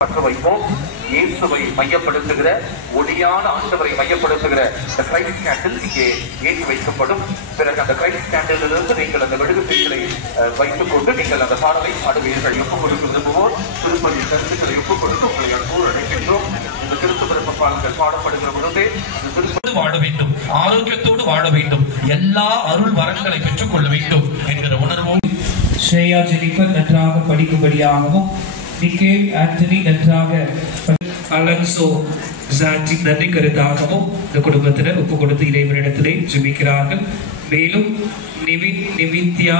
பற்ற வைப்போம். இயேசுவை மையப்படுத்துகிற ஒளியான ஆண்டவரை மையப்படுத்துகிற இந்த கிரைஸ்ட் கேண்டில் இங்கே ஏற்றி வைக்கப்படும். பிறகு அந்த கிரைஸ்ட் கேண்டிலிருந்து நீங்கள் அந்த மெழுகுத்திரிகளை வைத்துக் கொண்டு நீங்கள் அந்த பாடலை பாடுவீர்கள். ஒப்புக் கொடுக்க விரும்புவோர் திருப்பதி கருத்துக்களை ஒப்புக் கொடுத்து உங்களை அன்போடு அழைக்கின்றோம். இந்த திருத்துவ பாடல்கள் பாடப்படுகிற பொழுதே வாழ வேண்டும், ஆரோக்கியத்தோடு வாழ வேண்டும், எல்லா அருள் வரங்களை பெற்றுக் கொள்ள வேண்டும் என்கிற உணர்வோம். ஸ்ரேயா ஜெனிஃபர் நன்றாக படிக்கும்படியாகவும், நிக்கேல் ஆண்டனி நன்றாக, அலன்சோ ஜான்டி நன்றி கருத்தாகவும் இந்த குடும்பத்தினர் ஒப்பு கொடுத்து இறைவனிடத்திலே ஜெபிக்கிறார்கள். மேலும் நிவின், நிவித்யா,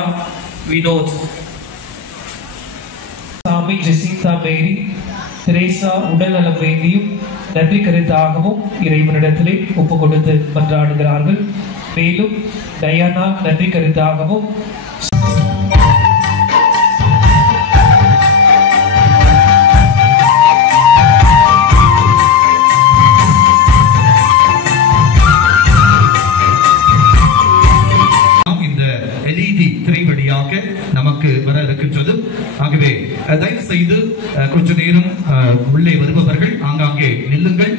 வினோத், சாமி, ஜெசிந்தா, மேரி, தெரேசா உடல்நலம் வேண்டியும் நன்றி கருத்தாகவும் இறைவனிடத்திலே ஒப்பு கொடுத்து மன்றாடுகிறார்கள். மேலும் டயானா நன்றி கருத்தாகவும், நமக்கு வர இருக்கின்றது. ஆகவே தயவு செய்து கொஞ்ச நேரம் உள்ளே வருபவர்கள் ஆங்காங்கே நில்லுங்கள்.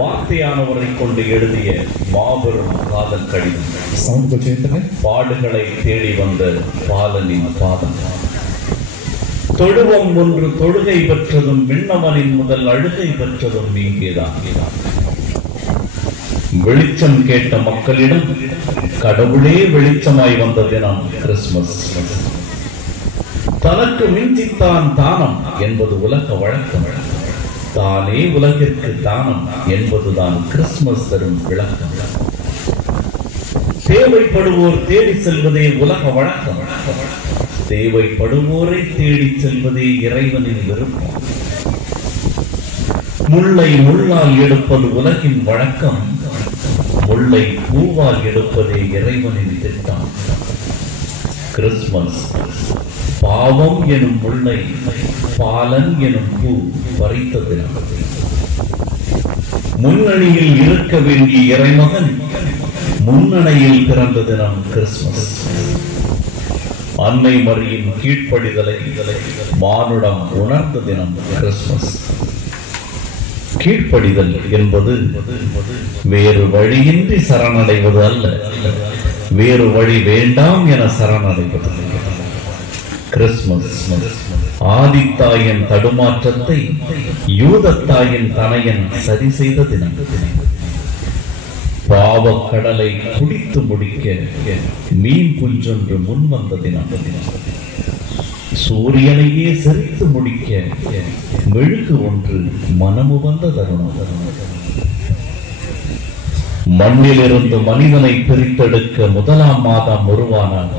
வார்த்தையானவரை கொண்டு எழுதிய மாபெரும் காதல் கடிதம், பாடுகளை தேடி வந்த பாலனின் பாதம், தொழுவம் ஒன்று தொழுகை பெற்றதும் விண்ணவனின் முதல் அழுகை பெற்றதும் இங்கேதான். வெளிச்சம் கேட்ட மக்களிடம் கடவுளே வெளிச்சமாய் வந்த தினம் கிறிஸ்துமஸ். தனக்கு மிஞ்சித்தான் தானம் என்பது உலக வழக்கம், தானே உலகிற்கு தானம் என்பதுதான் கிறிஸ்துமஸ் தரும் விளக்கம். தேவைப்படுவோர் தேடி செல்வதே உலக வழக்கம், தேவைப்படுவோரை தேடி செல்வதே இறைவனின் விருப்பம். முல்லை முள்ளால் எடுப்பது உலகின் வழக்கம், முல்லை பூவால் எடுப்பதே இறைவனின் திட்டம். கிறிஸ்துமஸ் பாவம் எனும் முல்லை, பாலன் எனும் பூ பறித்த தினம். முன்னணியில் இருக்க வேண்டிய இறைமகன் முன்னணியில் பிறந்த தினம் கிறிஸ்துமஸ். அன்னை மரியின் கீழ்ப்படிதலை மானுடம் உணர்ந்த தினம் கிறிஸ்துமஸ். கீழ்ப்படிதல் என்பது வேறு வழியின்றி சரணடைவது அல்ல, வேறு வழி வேண்டாம் என சரணடைவது. கிறிஸ்துமஸ் ஆதித்தாயின் தடுமாற்றத்தை யூதத்தாயின் தனையன் சரி செய்த தினம். பாவக்கடலை குடித்து முடிக்க மீன் குஞ்சொன்று முன் வந்த தினம். சூரியனையே செறித்து முடிக்க மெழுகு ஒன்று மனமு வந்த தருணம். மண்ணிலிருந்து மனிதனை பிரித்தெடுக்க முதலாம் மாதம் உருவானார்.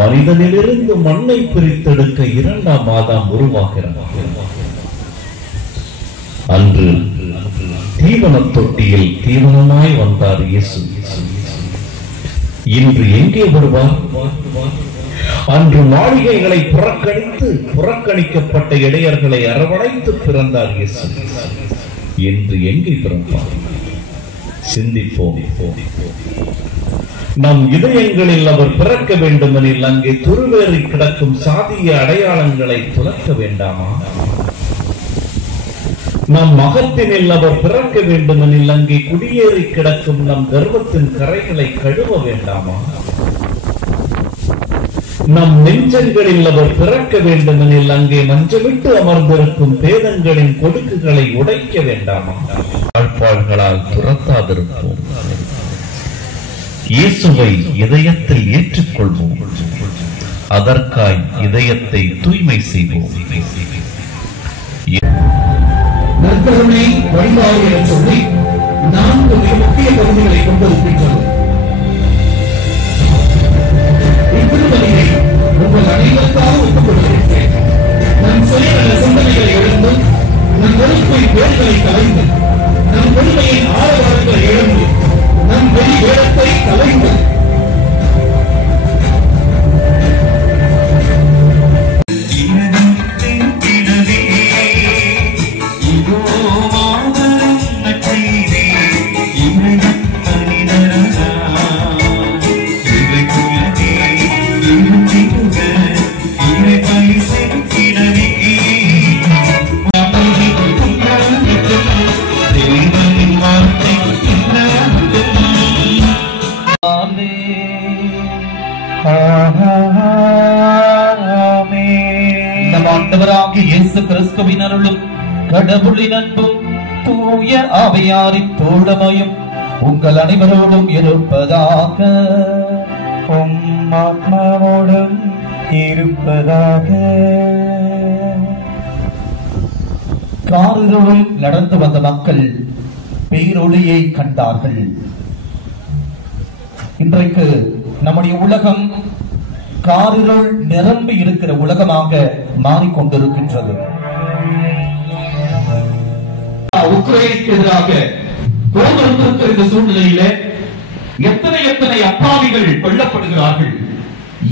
மனிதனிலிருந்து மண்ணை பிரித்தெடுக்க இரண்டாம் மாதம் உருவாகிறார். அன்று தீவன தொட்டியில் தீவனமாய் வந்தார் இயேசு. இன்று எங்கே வருவார்? அன்று மாளிகைகளை புறக்கணித்து புறக்கணிக்கப்பட்ட இடையர்களை அரவணைத்து பிறந்தார் இயேசு. இன்று எங்கே பிறந்தார்? சிந்திப்போம். நம் இதயங்களில் அவர் பிறக்க வேண்டுமெனில் அங்கே துருவேறி கிடக்கும் சாதிய அடையாளங்களை துலக்க வேண்டாமா? நம் மகத்தினில் அவர் பிறக்க வேண்டுமெனில் அங்கே குடியேறி கிடக்கும் நம் கர்வத்தின் கரைகளை கழுவ வேண்டாமா? நம் நெஞ்சங்களில் அவர் பிறக்க வேண்டுமெனில் அங்கே மஞ்சமிட்டு அமர்ந்திருக்கும் பேதங்களின் கொடுக்குகளை உடைக்க வேண்டாமா? வாழ்பாள்களால் துரத்தாதிருப்போம். இயேசுவை இதயத்தில் ஏற்றுக்கொள்வோம். அதற்காய் இதயத்தை தூய்மை செய்வோம். நற்கருணை வழிபாடு என சொல்லி 4 மிக முக்கிய பகுதிகளை கொண்டிருக்கின்றது. இத்திருப்பதியை உங்கள் அனைவருக்காக ஒப்புக் கொடுக்கிறேன். நம் சுயநல சிந்தனைகளை எழுந்து, நம் வெறுப்பின் வேர்களை கலைந்து, நம் பெருமையின் ஆரவாரங்களை இழந்து, நம் வெளி வேடத்தை கலைந்து, இதோ மாபெரும் நற்செய்தி, இறைவன் மனிதரானார். நம் ஆண்டவராகிய இயேசு கிறிஸ்துவின் அருளும் கடவுளின் அன்பும் தூய ஆவியாரின் தோழமையும் உங்கள் அனைவரோடும் இருப்பதாக. ஆத்மாவோடும் இருப்பதாக. காரிருளில் நடந்து வந்த மக்கள் பேரொளியை கண்டார்கள். இன்றைக்கு நம்முடைய உலகம் காரிருள் நிரம்பி இருக்கிற உலகமாக மாறிக்கொண்டிருக்கின்றது. உக்ரைனுக்கு எதிராக போர் நடந்திருக்கிற இந்த சூழ்நிலையில எத்தனை அப்பாவிகள் கொல்லப்படுகிறார்கள்.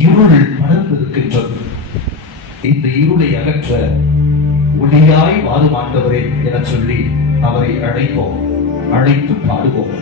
இருள் படர்ந்திருக்கின்றது. இந்த இருளை அகற்ற ஒளியாய் வாழும் ஆண்டவரே என சொல்லி அவரை அழைப்போம், அழைத்து பாடுவோம்.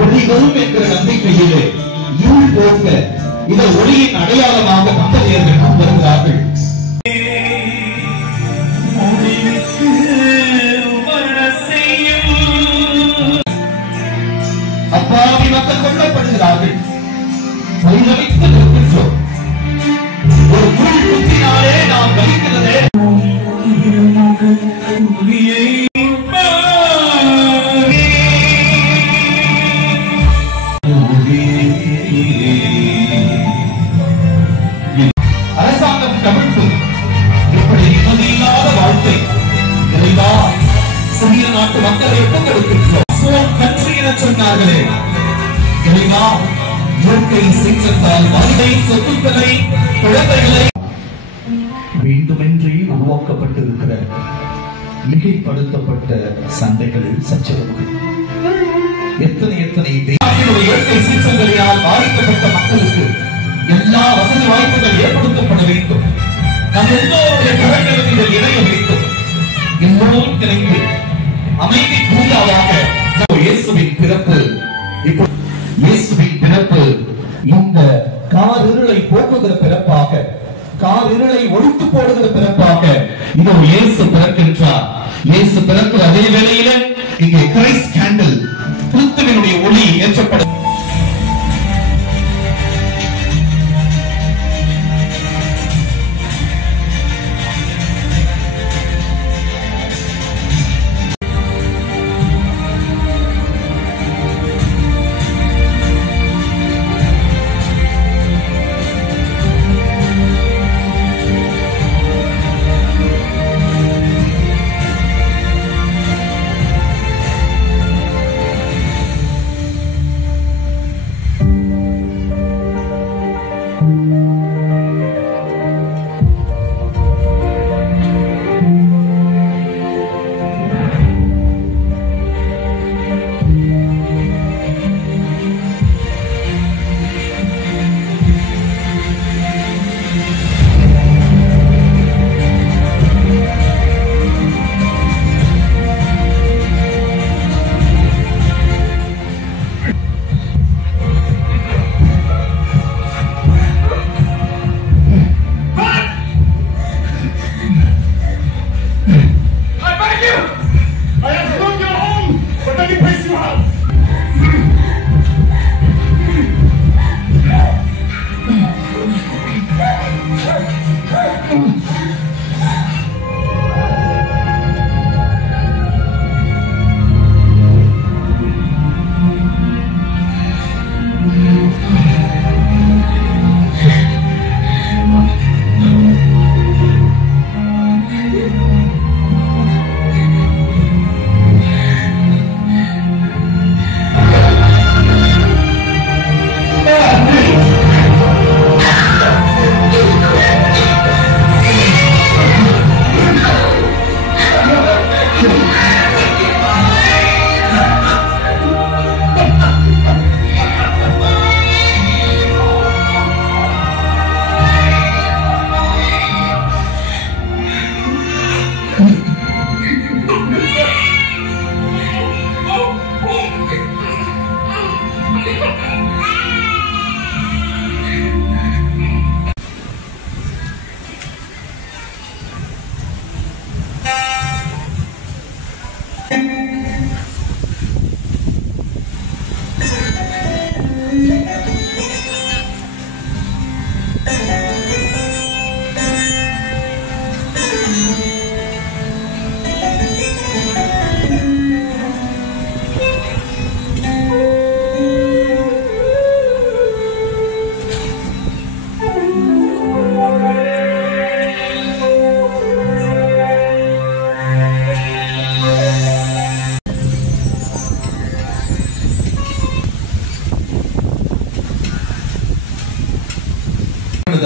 ஒளிகளும் என்கிற நம்பிக்கையிலே இருள் போக்க இந்த ஒளியின் அடையாளமாக மக்களியர்கள் வருகிறார்கள். அப்பாவி மக்கள் கொல்லப்படுகிறார்கள். பரிதவித்து நிற்கின்றோம். ஒரு முள் குத்தினாலே நாம் கழிக்கிறதே. அரசாங்கம் கவிழ்த்து இப்படி நிம்மதியில்லாத வாழ்க்கை இறைவா, சிறிய நாட்டு மக்களை ஒப்புக் கொடுக்கின்றோம். கட்சி என சொன்னார்களே இறைவா, இயற்கை சீற்றத்தால் மனிதை சொத்துக்களை குழந்தைகளை வேண்டுமென்றே உருவாக்கப்பட்டிருக்கிற மிகைப்படுத்தப்பட்ட சண்டைகள், சச்சரவுகள், எத்தனை இயற்கை சீற்றங்களினால் பாதிக்கப்பட்ட மக்களுக்கு எல்லா வசதி வாய்ப்புகள் ஏற்படுத்தப்பட வேண்டும். நம் எல்லோருடைய கரங்களுக்கு இதில் இணைய வேண்டும். எல்லோரும் இணைந்து அமைதி பூங்காவாக இயேசுவின் பிறப்பு, இயேசுவின் பிறப்பு இந்த காரிருளை போக்குகிற பிறப்பாக, காரிருளை ஒழித்து போடுகிற பிறப்பாக இதோ இயேசு பிறக்கின்றார். இயேசு பிறக்கிற அதே வேளையில இங்கே கிரைஸ்ட் கேண்டில், கிறிஸ்துவினுடைய ஒளி ஏற்றப்படும்.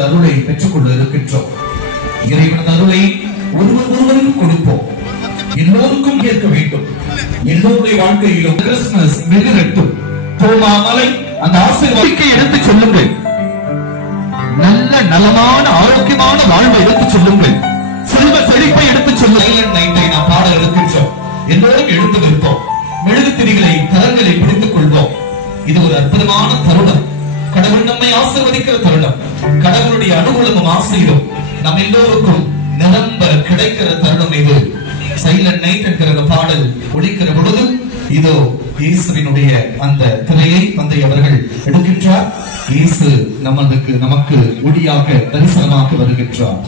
அருளை பெற்றுக்கொள்ள இருக்கின்றோம். இறைவனது அருளை ஒருவருக்கு கொடுப்போம். எல்லோருக்கும் ஏற்க வேண்டும். எல்லோருடைய வாழ்க்கையிலும் கிறிஸ்துமஸ் மெருகட்டும். தோமா மலை அந்த ஆசீர்வாதத்தை எடுத்துச் சொல்லுங்கள். நல்ல நலமான ஆரோக்கியமான வாழ்வை எடுத்துச் சொல்லுங்கள். செல்வ செழிப்பை எடுத்துச் சொல்லுங்கள். நாம் பாட இருக்கின்றோம். எல்லோரும் எடுத்து வைப்போம். மெழுகுத்திரிகளை கரங்களை பிடித்துக் கொள்வோம். இது ஒரு அற்புதமான தருணம். கடவுள் நம்மை ஆசீர்வதிக்கிற தருணம். கடவுளுடைய அனுகூலமும் ஆசீரும் நம் எல்லோருக்கும் நிரம்ப கிடைக்கிற தருணம் இது. சைலண்ட் நைட் என்கிற பாடல் ஒலிக்கிற பொழுது இதோ இயேசுவினுடைய அந்த திரையை தந்தை அவர்கள் எடுக்கின்றார். இயேசு நமக்கு ஒளியாக தரிசனமாக வருகின்றார்.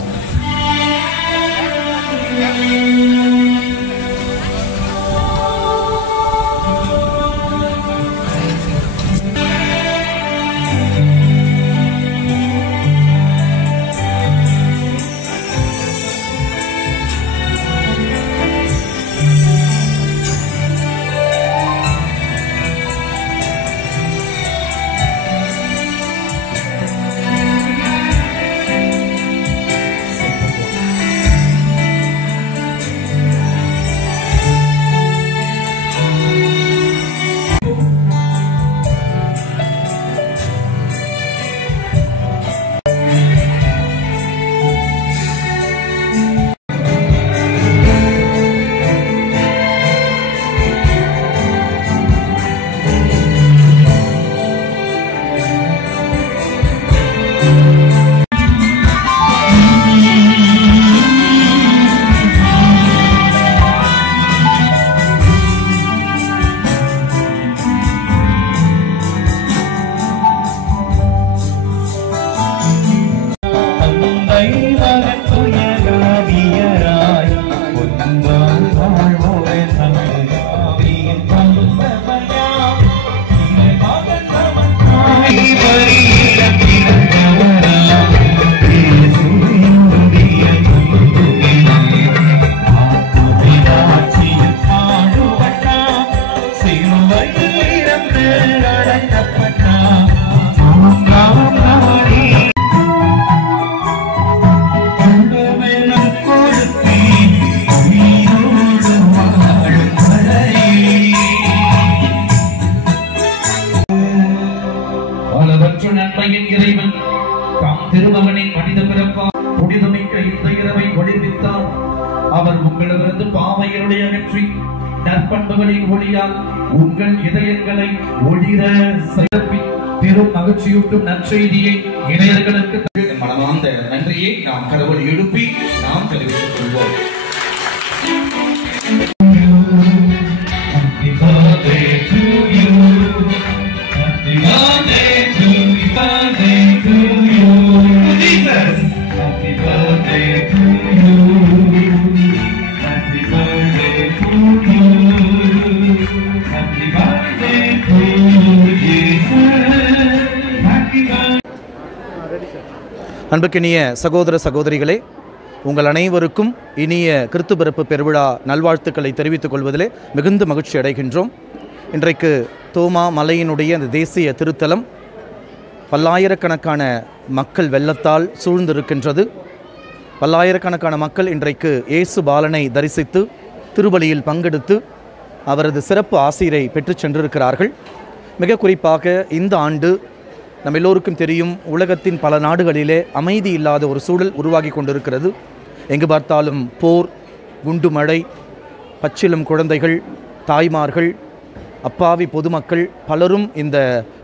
அவர் உங்களிடமிருந்து பாவைகளுடைய அகற்றி நற்பண்புகளின் ஒளியால் உங்கள் இதயங்களை ஒளிர சிறப்பி பெரும் மகிழ்ச்சியூட்டும் நற்செய்தியை இளைஞர்களுக்கு மனமார்ந்த நன்றியை நாம் கடவுளை எழுப்பி நாம் தெரிவித்துக் கொள்வோம். அன்புக்கினிய சகோதர சகோதரிகளே, உங்கள் அனைவருக்கும் இனிய கிறிஸ்து பிறப்பு பெருவிழா நல்வாழ்த்துக்களை தெரிவித்துக் கொள்வதிலே மிகுந்த மகிழ்ச்சி அடைகின்றோம். இன்றைக்கு தோமா மலையினுடைய அந்த தேசிய திருத்தலம் பல்லாயிரக்கணக்கான மக்கள் வெள்ளத்தால் சூழ்ந்திருக்கின்றது. பல்லாயிரக்கணக்கான மக்கள் இன்றைக்கு இயேசு பாலனை தரிசித்து திருபலியில் பங்கெடுத்து அவரது சிறப்பு ஆசீரை பெற்று சென்றிருக்கிறார்கள். மிக குறிப்பாக இந்த ஆண்டு நம்ம எல்லோருக்கும் தெரியும், உலகத்தின் பல நாடுகளிலே அமைதி இல்லாத ஒரு சூழல் உருவாகி கொண்டிருக்கிறது. எங்கு பார்த்தாலும் போர், குண்டு மழை, பச்சிளம் குழந்தைகள், தாய்மார்கள், அப்பாவி பொதுமக்கள் பலரும் இந்த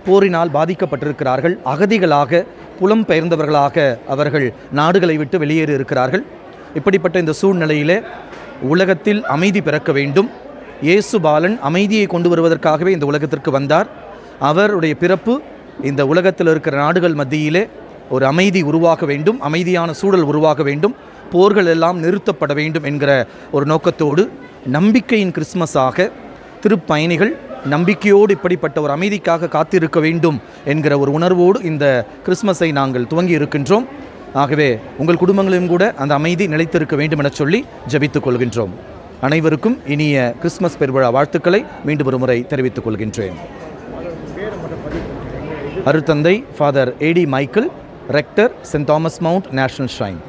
போரினால் பாதிக்கப்பட்டிருக்கிறார்கள். அகதிகளாக புலம்பெயர்ந்தவர்களாக அவர்கள் நாடுகளை விட்டு வெளியேறி இருக்கிறார்கள். இப்படிப்பட்ட இந்த சூழ்நிலையிலே உலகத்தில் அமைதி பிறக்க வேண்டும். இயேசு பாலன் அமைதியை கொண்டு வருவதற்காகவே இந்த உலகத்திற்கு வந்தார். அவருடைய பிறப்பு இந்த உலகத்தில் இருக்கிற நாடுகள் மத்தியிலே ஒரு அமைதி உருவாக வேண்டும், அமைதியான சூழல் உருவாக வேண்டும், போர்கள் எல்லாம் நிறுத்தப்பட வேண்டும் என்கிற ஒரு நோக்கத்தோடு நம்பிக்கையின் கிறிஸ்மஸாக திருப்பயணிகள் நம்பிக்கையோடு இப்படிப்பட்ட ஒரு அமைதிக்காக காத்திருக்க வேண்டும் என்கிற ஒரு உணர்வோடு இந்த கிறிஸ்மஸை நாங்கள் துவங்கி இருக்கின்றோம். ஆகவே உங்கள் குடும்பங்களிலும் கூட அந்த அமைதி நிலைத்திருக்க வேண்டும் என சொல்லி ஜெபித்துக் கொள்கின்றோம். அனைவருக்கும் இனிய கிறிஸ்மஸ் பெருவிழா வாழ்த்துக்களை மீண்டும் ஒரு முறை தெரிவித்துக் கொள்கின்றேன். அருட்தந்தை father A D Michael, rector saint Thomas mount national shrine.